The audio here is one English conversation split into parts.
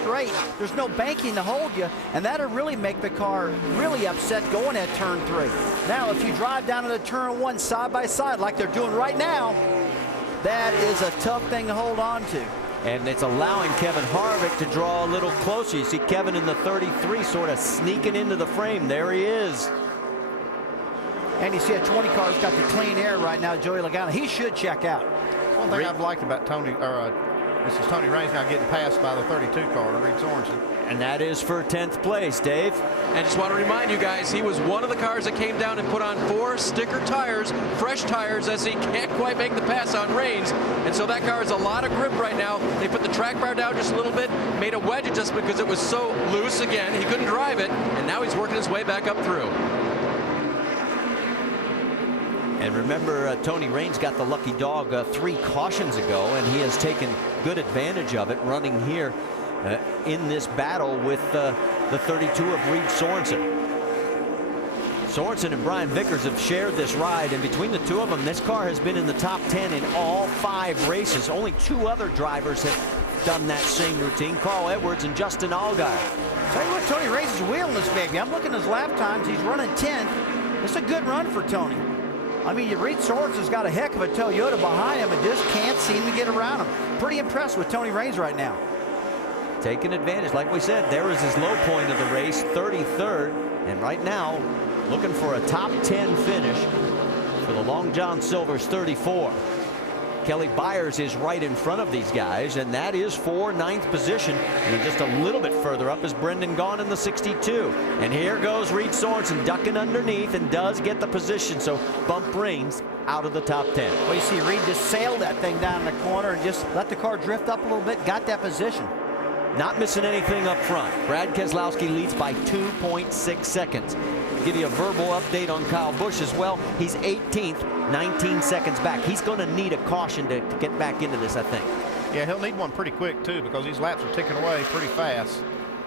straight, there's no banking to hold you, and that'll really make the car really upset going at turn 3. Now, if you drive down into turn 1 side by side like they're doing right now, that is a tough thing to hold on to. And it's allowing Kevin Harvick to draw a little closer. You see Kevin in the 33 sort of sneaking into the frame. There he is. And you see a 20 car's got the clean air right now, Joey Logano. He should check out. One thing I've liked about Tony Raines now getting passed by the 32 car, Reed Sorensen. And that is for 10th place, Dave. And just want to remind you guys, he was one of the cars that came down and put on 4 sticker tires, fresh tires, as he can't quite make the pass on Raines. And so that car has a lot of grip right now. They put the track bar down just a little bit, made a wedge adjustment because it was so loose again. He couldn't drive it, and now he's working his way back up through. And remember, Tony Raines got the lucky dog 3 cautions ago, and he has taken good advantage of it running here in this battle with the 32 of Reed Sorensen. Sorensen and Brian Vickers have shared this ride, and between the two of them, this car has been in the top 10 in all 5 races. Only 2 other drivers have done that same routine, Carl Edwards and Justin Allgaier. Tell you what, Tony Raines is wheeling this baby. I'm looking at his lap times. He's running 10th. It's a good run for Tony. I mean, Reed Sorensen's got a heck of a Toyota behind him and just can't seem to get around him. Pretty impressed with Tony Raines right now. Taking advantage. Like we said, there was his low point of the race, 33rd. And right now, looking for a top 10 finish for the Long John Silver's 34. Kelly Byers is right in front of these guys, and that is for 9th position. And just a little bit further up is Brendan Gaughan in the 62. And here goes Reed Sorensen ducking underneath and does get the position. So bump Raines out of the top 10. Well, you see Reed just sailed that thing down in the corner and just let the car drift up a little bit, got that position. Not missing anything up front. Brad Keselowski leads by 2.6 seconds. Give you a verbal update on Kyle Busch as well. He's 18th, 19 seconds back. He's going to need a caution to get back into this, I think. Yeah, he'll need one pretty quick, too, because these laps are ticking away pretty fast.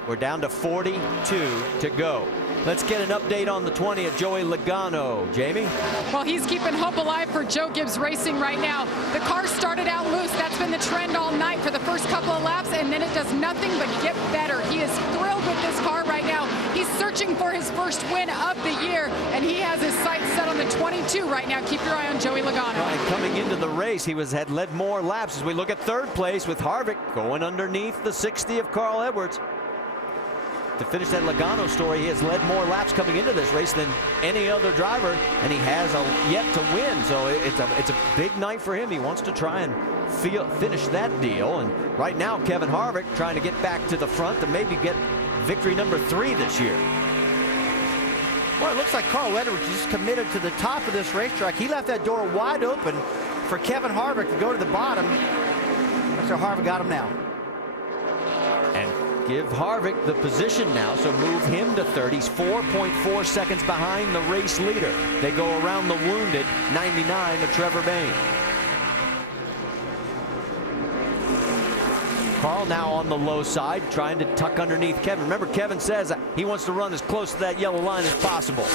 We're down to 42 to go. Let's get an update on the 20 at Joey Logano. Jamie? Well, he's keeping hope alive for Joe Gibbs Racing right now. The car started out loose. That's been the trend all night for the first couple of laps, and then it does nothing but get better. He is thrilled with this car right now. He's searching for his first win of the year, and he has his sights set on the 22 right now. Keep your eye on Joey Logano. Right, coming into the race, he had led more laps as we look at 3rd place with Harvick going underneath the 60 of Carl Edwards. To finish that Logano story, he has led more laps coming into this race than any other driver, and he has yet to win. So it's a big night for him. He wants to try and finish that deal. And right now, Kevin Harvick trying to get back to the front to maybe get victory number 3 this year. Well, it looks like Carl Edwards is committed to the top of this racetrack. He left that door wide open for Kevin Harvick to go to the bottom. Looks like Harvick got him now. And give Harvick the position now, so move him to 30. He's 4.4 seconds behind the race leader. They go around the wounded 99 to Trevor Bayne. Carl now on the low side, trying to tuck underneath Kevin. Remember, Kevin says he wants to run as close to that yellow line as possible.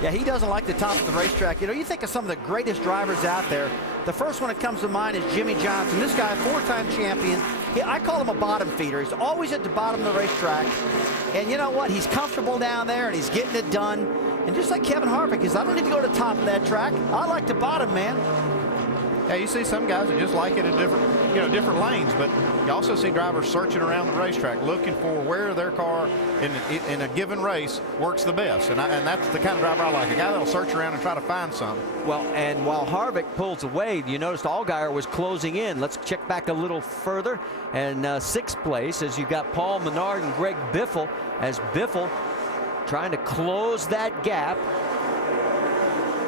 Yeah, he doesn't like the top of the racetrack. You know, you think of some of the greatest drivers out there. The first one that comes to mind is Jimmy Johnson. This guy, 4-time champion. I call him a bottom feeder. He's always at the bottom of the racetrack. And you know what? He's comfortable down there, and he's getting it done. And just like Kevin Harvick is, I don't need to go to the top of that track. I like the bottom, man. Yeah, you see some guys that just like it in different lanes, but you also see drivers searching around the racetrack, looking for where their car in a given race works the best. And that's the kind of driver I like, a guy that'll search around and try to find something. Well, and while Harvick pulls away, you noticed Allgaier was closing in. Let's check back a little further. And 6th place, as you've got Paul Menard and Greg Biffle, as Biffle trying to close that gap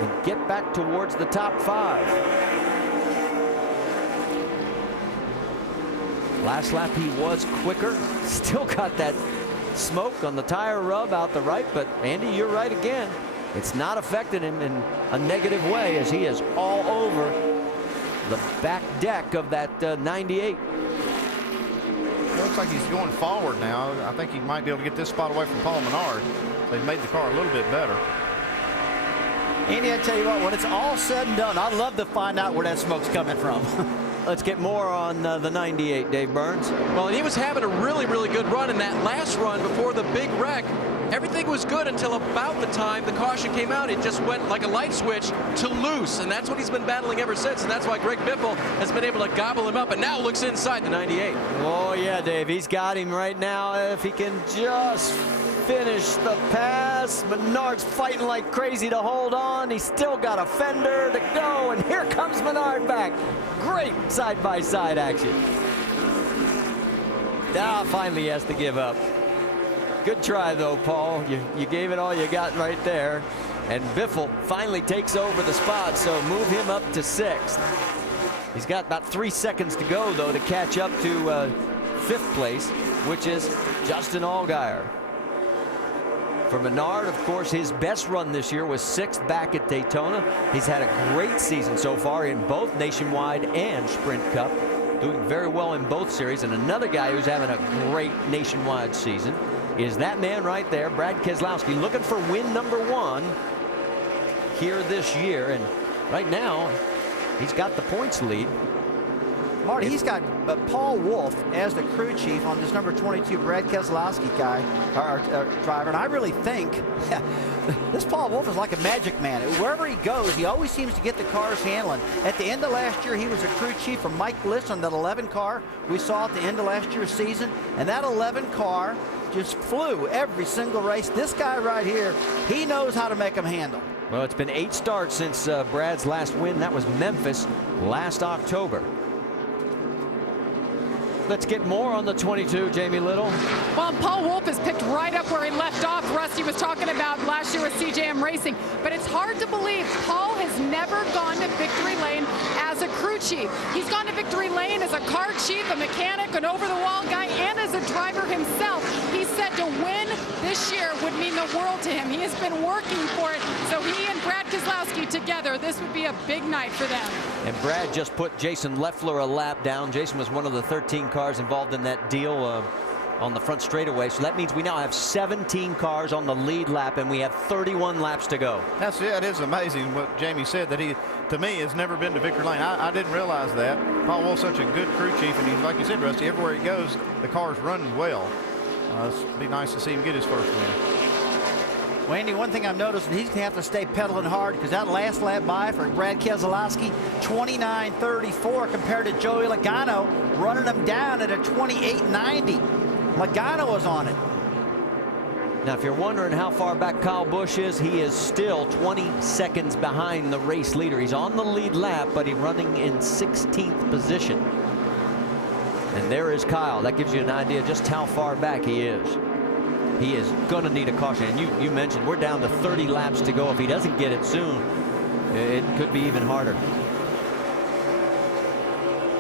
and get back towards the top 5. Last lap he was quicker. Still got that smoke on the tire rub out the right, but Andy, you're right again. It's not affecting him in a negative way as he is all over the back deck of that 98. It looks like he's going forward now. I think he might be able to get this spot away from Paul Menard. They've made the car a little bit better. Andy, I tell you what, when it's all said and done, I'd love to find out where that smoke's coming from. Let's get more on the 98, Dave Burns. Well, and he was having a really, really good run in that last run before the big wreck. Everything was good until about the time the caution came out. It just went like a light switch to loose, and that's what he's been battling ever since, and that's why Greg Biffle has been able to gobble him up, and now looks inside the 98. Oh, yeah, Dave. He's got him right now. If he can just finish the pass. Menard's fighting like crazy to hold on. He's still got a fender to go, and here comes Menard back. Great side-by-side action. Now finally he has to give up. Good try, though, Paul. You gave it all you got right there. And Biffle finally takes over the spot, so move him up to 6th. He's got about 3 seconds to go, though, to catch up to 5th place, which is Justin Allgaier. For Menard, of course, his best run this year was 6th back at Daytona. He's had a great season so far in both Nationwide and Sprint Cup, doing very well in both series. And another guy who's having a great Nationwide season is that man right there, Brad Keselowski, looking for win number 1 here this year. And right now, he's got the points lead. Marty, he's got Paul Wolf as the crew chief on this number 22 Brad Keselowski guy, our driver. And I really think this Paul Wolf is like a magic man. Wherever he goes, he always seems to get the cars handling. At the end of last year, he was a crew chief for Mike Bliss on that 11 car we saw at the end of last year's season. And that 11 car just flew every single race. This guy right here, he knows how to make them handle. Well, it's been 8 starts since Brad's last win. That was Memphis last October. Let's get more on the 22, Jamie Little. Well, Paul Wolf is picked right up where he left off. Rusty was talking about last year with CJM Racing, but it's hard to believe Paul has never gone to victory lane as a crew chief. He's gone to victory lane as a car chief, a mechanic, an over-the-wall guy, and as a driver himself. He said to win this year would mean the world to him. He has been working for it, so he and Brad Keselowski together, this would be a big night for them. And Brad just put Jason Leffler a lap down. Jason was one of the 13 cars involved in that deal on the front straightaway. So that means we now have 17 cars on the lead lap, and we have 31 laps to go. That's it. It is amazing what Jamie said, that he, to me, has never been to victory lane. I didn't realize that. Paul Wolf's such a good crew chief, and he's, like you said, Rusty, everywhere he goes, the car's running well. It'd be nice to see him get his first win. Well, Andy, one thing I've noticed, and he's going to have to stay pedaling hard, because that last lap by for Brad Keselowski, 29.34 compared to Joey Logano, running him down at a 28.90. Logano was on it. Now, if you're wondering how far back Kyle Busch is, he is still 20 seconds behind the race leader. He's on the lead lap, but he's running in 16th position. And there is Kyle. That gives you an idea just how far back he is. He is going to need a caution. And you mentioned we're down to 30 laps to go. If he doesn't get it soon, it could be even harder.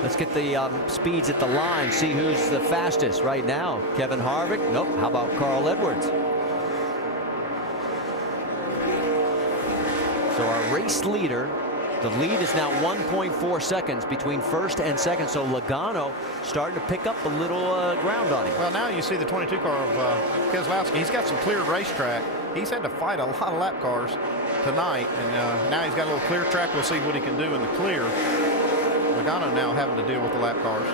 Let's get the speeds at the line, see who's the fastest right now. Kevin Harvick? Nope. How about Carl Edwards? So our race leader, the lead is now 1.4 seconds between first and second. So Logano starting to pick up a little ground on him. Well, now you see the 22 car of Keselowski. He's got some clear racetrack. He's had to fight a lot of lap cars tonight, and now he's got a little clear track. We'll see what he can do in the clear. Logano now having to deal with the lap cars.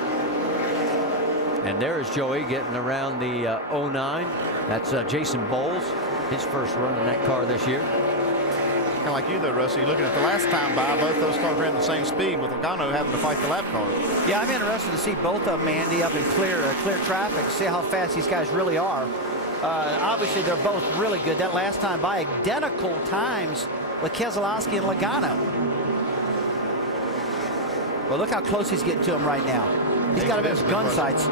And there is Joey getting around the 09. That's Jason Bowles, his first run in that car this year. Kind of like you, though, Rusty. You're looking at the last time by, both those cars ran the same speed, with Logano having to fight the lap cars. Yeah, I'm interested to see both of them, Andy, up in clear traffic, see how fast these guys really are. Obviously, they're both really good. That last time by, identical times with Keselowski and Logano. Well, look how close he's getting to him right now. He's got him in his gun sights.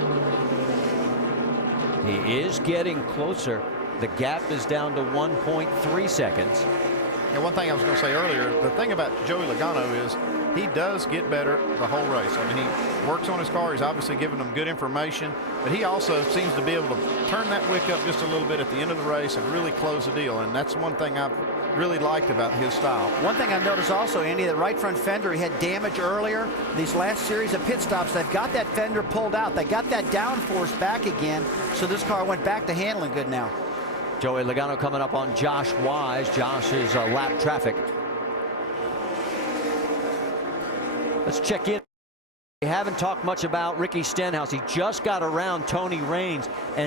He is getting closer. The gap is down to 1.3 seconds. And one thing I was going to say earlier, the thing about Joey Logano is he does get better the whole race. I mean, he works on his car. He's obviously giving them good information, but he also seems to be able to turn that wick up just a little bit at the end of the race and really close the deal. And that's one thing I've really liked about his style. One thing I've noticed also, Andy, that right front fender, he had damage earlier. These last series of pit stops, they've got that fender pulled out. They got that downforce back again, so this car went back to handling good now. Joey Logano coming up on Josh Wise. Josh is lap traffic. Let's check in We haven't talked much about Ricky Stenhouse. He just got around Tony Raines, and